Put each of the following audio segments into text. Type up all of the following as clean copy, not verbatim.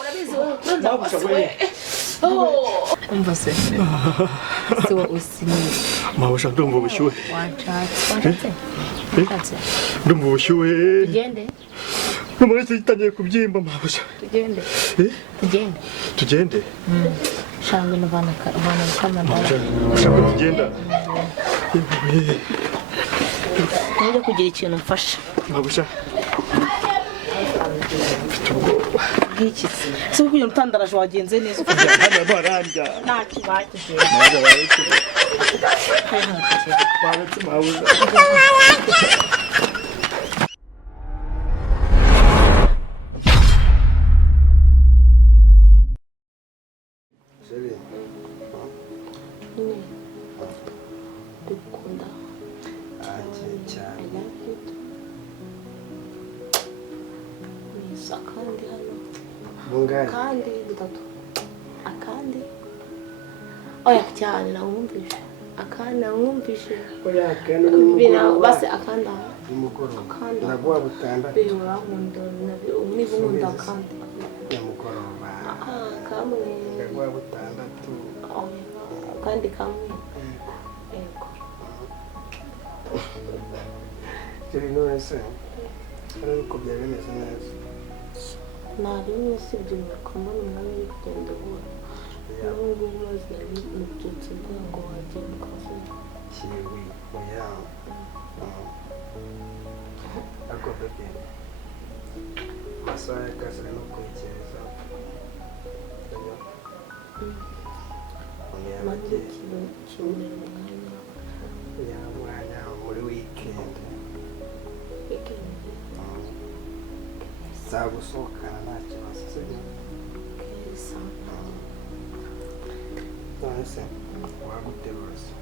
urabizi wowe umva se siwa usini mabusha ndumva ubushyuhe wancatse ndumva ubushyuhe tugende n'umwese yitangiye kubyimba mabusha tugende shanga navana kamandara ushaka kugenda nje kugira ikintu mfasha mabusha bwiki se kugira utandaraje wagenze neza hano baranja nta kibakije kandi bitatu akandi oya cyane nawumvishe akandi nawumvishe oya kandi base akanda umugore nagwa butandatu bira nkunda niba nkunda akandi umugore kamwe nagwa butandatu kandi kamwe yego kiri none se ariko byabemeze neza nari nisibye kumubona umwami uri kugenda ubura n'ubu maze n'ubyutse ngo wagiye mu kazi kiwi oya ako bebe masaha y'akazi no kwegereza maze kimwe mwanya muri weekend zagusohokana nta kibazo sibyo none se waguterura se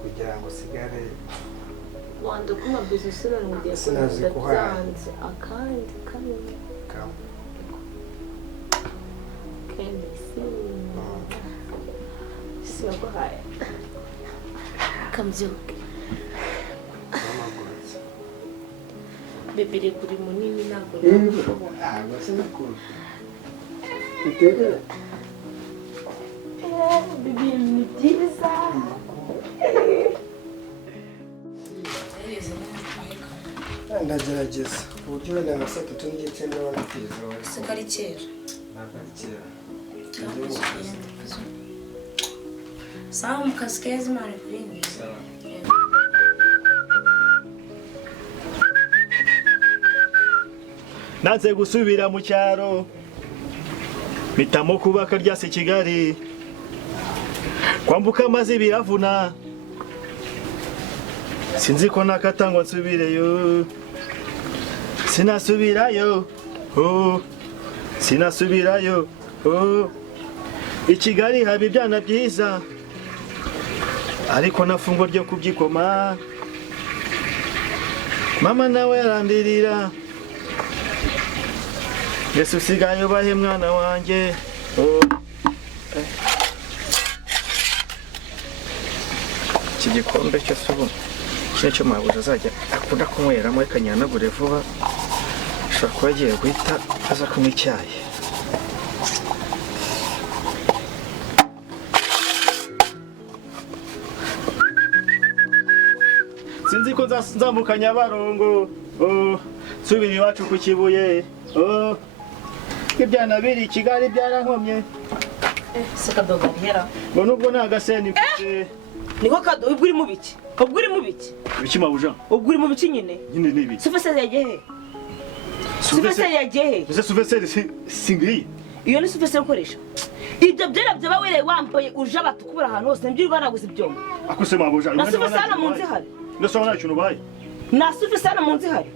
kugira ngo usigare wanda kuma business none mugiye sinazikuhanze akandi kamwe sinaguhaye kambyuke bebere kuri munini ntabwo ntabwo sinakuru bitegera bibi ni byiza ndagerageza uburyo wenda nka saa tatu n'igice niba nateza siko ari kera ntabwo ari kera sawa mu kazi keza imana ikurinde nanze gusubira mu cyaro mpitamo kubaka ryase Kigali kwambuka amazi biravuna sinzi ko nakatangwa nsubireyo sinasubirayo sinasubirayo i Kigali haba ibyana byiza ariko nafungo ryo kubyikoma mama nawe yarandirira Yesu usigaye ubahe mwana wanjye iki gikombe cyose ubu kino cyo mabuja azajya akunda kunyweramo reka nyanagure vuba ashobora kuba agiye guhita aza kunywa icyayi sinzi ko nzamuka Nyabarongo nsubira iwacu ku Kibuye ibyana biri Kigali byarankomye seka doga hera ngo nubwo nagaseni mfite niko kado ubwo uri mu biki biki mabuja ubwo uri mu biki nyine nibi sufese yagehe ese sufese singiri iyo ni sufese ukoresha ibyo byera byaba were wambaye uje abatukubura ahantu hose nbyo banaguze ibyombo akose mabuja na sufese hano mu nzi hari ndasaba nta kintu baye na sufese hano mu nzi hari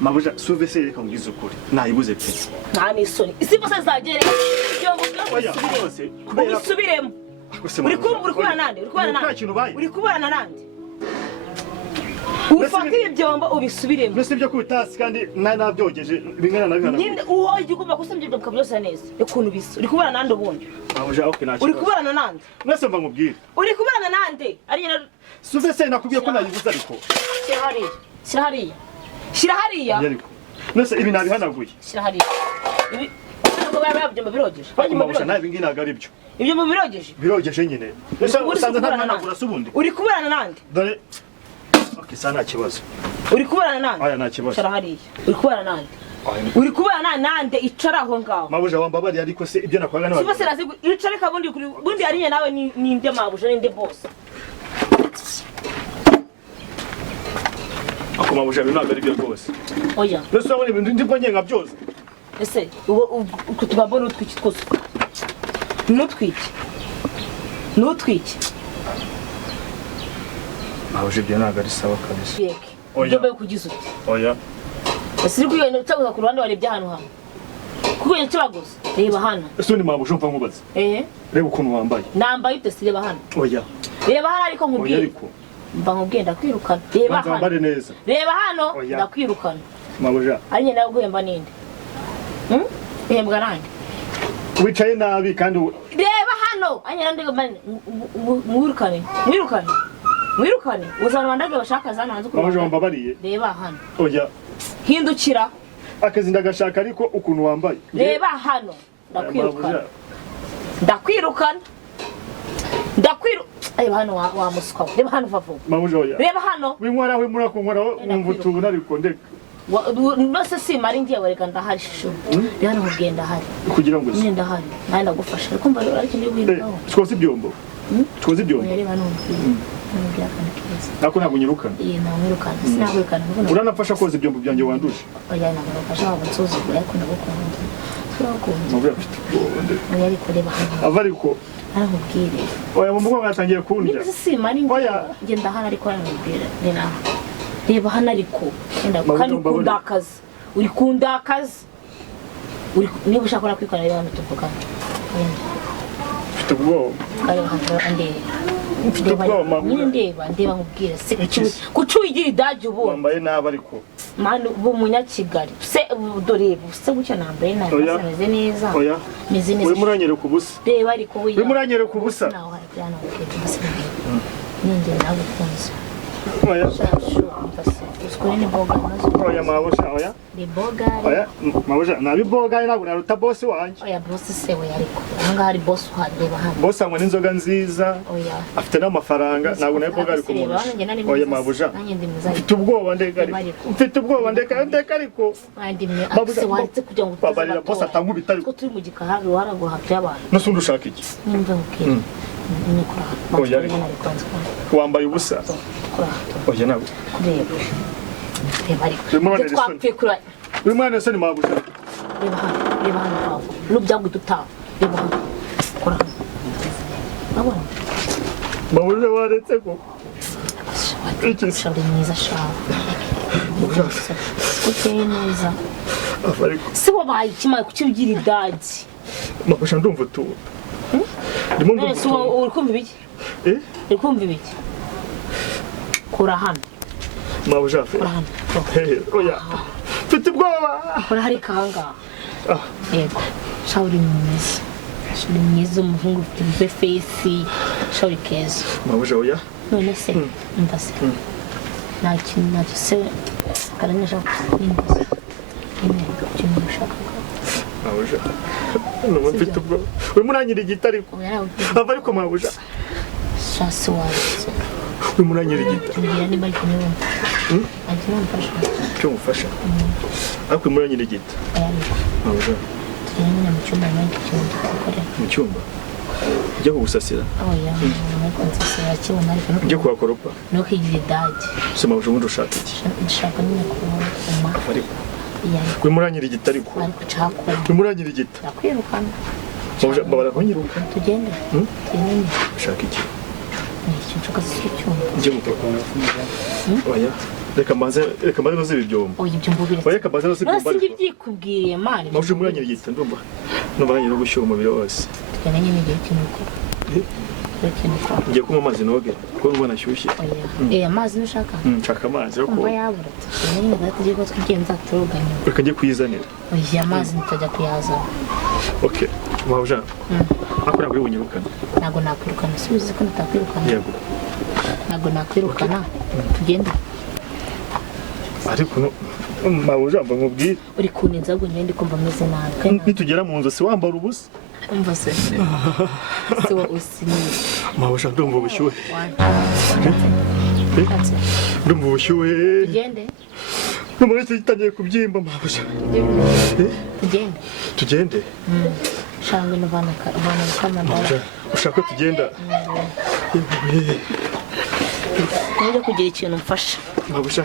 mabuja sufese reka ngize ukuri nayibuze pe nta nisoni sufese zagere ibyombo byose ubisubiremo uri kubana nande uri kubana nande ufata ibyombo ubisubiremo mbese byo kubitasi kandi nabyogeje bingana na bihana nyinde uho igomba gusambye ibyo byose neza ukuntu bisa uri kubana nande ubundi mabuja okay nacyo uri kubana nande mwese mva nkubwire uri kubana nande ari nyina sufese nakubwiye ko nayibuze ariko shyira hariya nose ibi nabihanaguye Shira hari. Ibi ntabwo barabyumva birogeje. Mabusha nabi ngi naga aribyo Ibyo mu birogeje. birogeje nyine usanze ntahanagura subundi Uri kuburana nande? dore okay sana kibazo Uri kuburana nande? aya nta kibazo Shira hari. Uri kuburana nande? Uri kuburana nande icara aho ngaho. Mabusha wambabari ariko se ibyo nakwaga n'abantu Sibo serazi icara bundi ari nawe ni inde Mabusha ni inde boss. ako Mabusha bino ntabwo aribyo rwose Oya. nose urabona ibintu ndibwo ngenga byose Ese ubu kutubabona utwiki twose. Nutwiki. Mabusha ibyo ntabwo ari sawa kabisa Yeke. Oya. Ndobe kugize uti. oya Ese uri kuyenda utaguza ku ruhande warebye hano hano. Kugenda cyabaguza. Reba hano. ese ni Mabusha mva nkubaza reba ukuntu wambaye Nambaye ute reba hano. oya Reba hano ariko oya nkubwire. ariko Mba nkubwenda kwirukana. Reba hano. wambare neza Reba hano Oya. ndakwirukana. Mabusha Ari nyine guhemba ninde? Uhembwa nande? wicaye nabi kandi Reba hano. Ari nyine ndege mwirukane. Uzana bandage bashaka zana hanze Mabusha wambabariye Reba hano. oya Hindukira. akazi ndagashaka ariko ukuntu wambaye Reba hano. Mabusha Ndakwirukana. Reba hano wa muswa. Reba hano vavu. Mabusha oya Reba hano. winkwara we muri ako nkora wumva utubona ariko ndeka Nose simari ngiye wereka ndahari shu. Reba hano kugenda hari. kugira ngo Nyine ndahari. Nandi ndagufasha. Ariko mba ariko ndi guhindukaho. twoze ibyombo twoze ibyombo Reba hano umupira. Nambya kana keza. nako ntabwo nyirukana Iyi namwirukana. Sinakwirukana. uranafasha koza ibyombo byanjye wanduje Oya nagufasha waba nsuzugura ariko ndagukunda. Turakunze. Mabusha afite ubwoba ndeka Oya ariko reba hano. ava ariko Aramubwire. oya mu mugongo yatangiye kundya Niba simari Oya. ngenda hano ariko aramubwira. Ni naho. Reba hano ariko. Kandi ukundakaza. Uri kundakaza. Niba ushaka na kwikora reba hano tuvugana. mfite ubwoba Kare hano ande. mfite ubwoba Mabusha Ndeba nkubwira se kucuyigira idage ubu. wambaye nabi ariko Manu bu munyakigali. Se dore se gucya nambaye nabi Oya. meze neza. oya Meze uri neza. muranyereka ubusa Reba ariko uri wiya. muranyereka ubusa Nawe hari byana ukete basenge. Ninjye nagukunze. oya Shashu mpase. Uskore ni boga mazo. oya Mabusha oya Ni boga. oya Mabusha nabi boga ntabwo naruta boss wanjye Oya boss se we ariko. Anga hari boss uhari reba hano. boss anywa n'inzoga nziza Oya. afite n'amafaranga ntabwo nawe boga ari kumurusha oya Mabusha Nanjye ndi mwiza. mfite ubwoba ndeka ariko mfite ubwoba ndeka ariko Kandi mwe Babuza- akse waretse kugira ngo babarira boss atankubita ariko ko turi mu gikahari warago hapya abantu. nasundi ushaka iki Nimba ukiri. Ni kura. Oya, ariko. wambaye ubusa Kura. oya ntabwo Reba. Reba ariko. Urimo urareba isoni. Twapfuye kura. uri mwana wese ni Mabusha Reba hano hafu. Nubyagwita utaha. Reba hano. Kura. Abona. Mabusha waretse ko iki se Shari mwiza shawe. Mabusha Uteye neza. ava ariko Si wabaye ikimaye kukigira idage. Mabusha ndumva utuba ndimo ndumva None si utuba uri kumva ibiki? Uri kumva ibiki? Kura hano. Mabusha Kura hano. oya mfite ubwoba Kura hari kanga. Ah. Yego. Shawuri mwiza. Shawuri mwiza umuhungu ufite imbe face. Shawuri keza. Mabusha oya None se ndase. Nta kintu nacyo se karanyasha n'indase. Ine kintu ushaka. Mabusha numva mfite ubwoba uri muranyira igita ariko ava ariko Mabusha Shasi wawe. uri muranyira igita Ngira niba ari kumwe. Agira umfasha. cyo mufasha ariko uri muranyira igita Mabusha Tugenda mu cyumba nanjye cyumba dukorera. mu cyumba ujya kugusasira Oya, nuko nsasira kibona ariko ujya kuhakoropa no kwigira idage. se Mabusha ubundi ushaka iki Ndashaka nyine kuma. ariko Iya. uri muranyira igita ariko Ariko cakura. uri muranyira igita Nakwirukana. Mabusha babara kunyiruka Tugende. Tugende. ushaka iki Iki nshaka si cyumba. ujye gukoropa oya reka mbanze noze ibi byombo Oya ibyo mbubire. oya reka mbanze noze ibyombo Nasi ariko byikubwiriye mani. Mabusha uri muranyira igita ndumva nanyira gushyuha umubiri wose Tugende nyine igihe kinukura. Kinukura. ngiye kunywa amazi noge kuko mbona ashyushye Oya. Amazi nushaka. nshaka amazi yo Kumva koga yabura. Tugende nyine gatugiye ko twigenza turoganya. reka njye kuyizanira Oya amazi nitajya kuyazana. okay Mabusha ariko ntabwo uri bunyirukane Ntabwo nakwirukana. Si uzi ko natakwirukana. yego Ntabwo nakwirukana. Tugende. ariko mabuja mba nkubwire uri kuninza gunywe ndi kumva meze nabi nitugera mu nzu si wambara ubusa umva se wa usini mabuja ndumva ubushyuhe Katse ndumva ubushyuhe tugende ndumva wese yitangiye kubyimba mabuja tugende shangwe n'abana kamandara ushaka ko tugenda nje kugira ikintu mfasha mabuja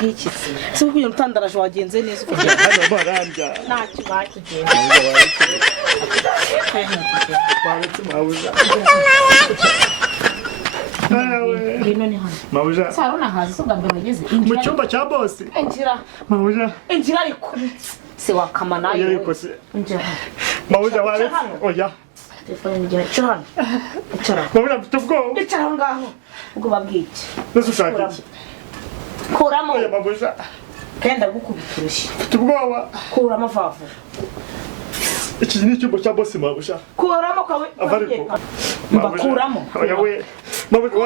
bwiki se kugira utandaraje wagenze neza hano baranja ntacyo bakigenda mabuja ngino ni hano mabuja sarona hazi so gambe wageze mu cyumba cya boss mabuja ariko se wakamana yo ariko se injira mabuja waretse oya telefone ngira cyane cyara mabuja mfite ubwoba cyara ngaho ubwo babwiki nese ushaka iki kuramo oya mabuja kenda gukubita urushyi mfite ubwoba kuramo vavu iki ni icyumba cya boss mabuja kuramo kawe mbakuramo oya we mabuja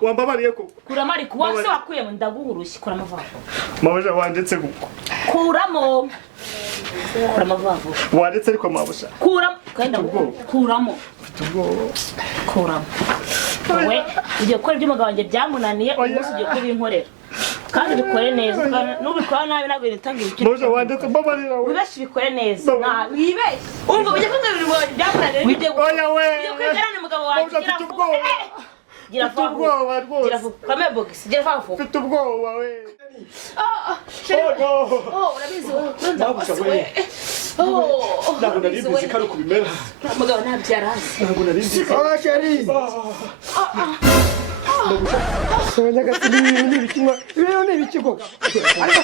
wambabariye ko kuramo ariko wase wakuye mu ndaguhurushyi kuramo vavu mabuja wandetse guko kuramo vavu wandetse ariko mabuja kuramo kenda kuramo kuramo we ugiye gukora ibyo umugabo wanjye byamunaniye umunsi ugiye kubinkorera kandi bikore neza nubikora nabi nabwo bitangira icyo mabuja wandetse mbabarira we wibeshye bikore neza wibeshye umva ujye kumwe ibintu byamunaniye bijye oya we kwegerana umugabo wanjye gira vuba gira vuba kame box gira vuba mfite ubwoba we urabizi we ntabwo nari mbizi ko ari uko bimera umugabo ntabyarazi ntabwo nari mbizi sheri Nyagasani, ibi ni ibiki koko? Ariko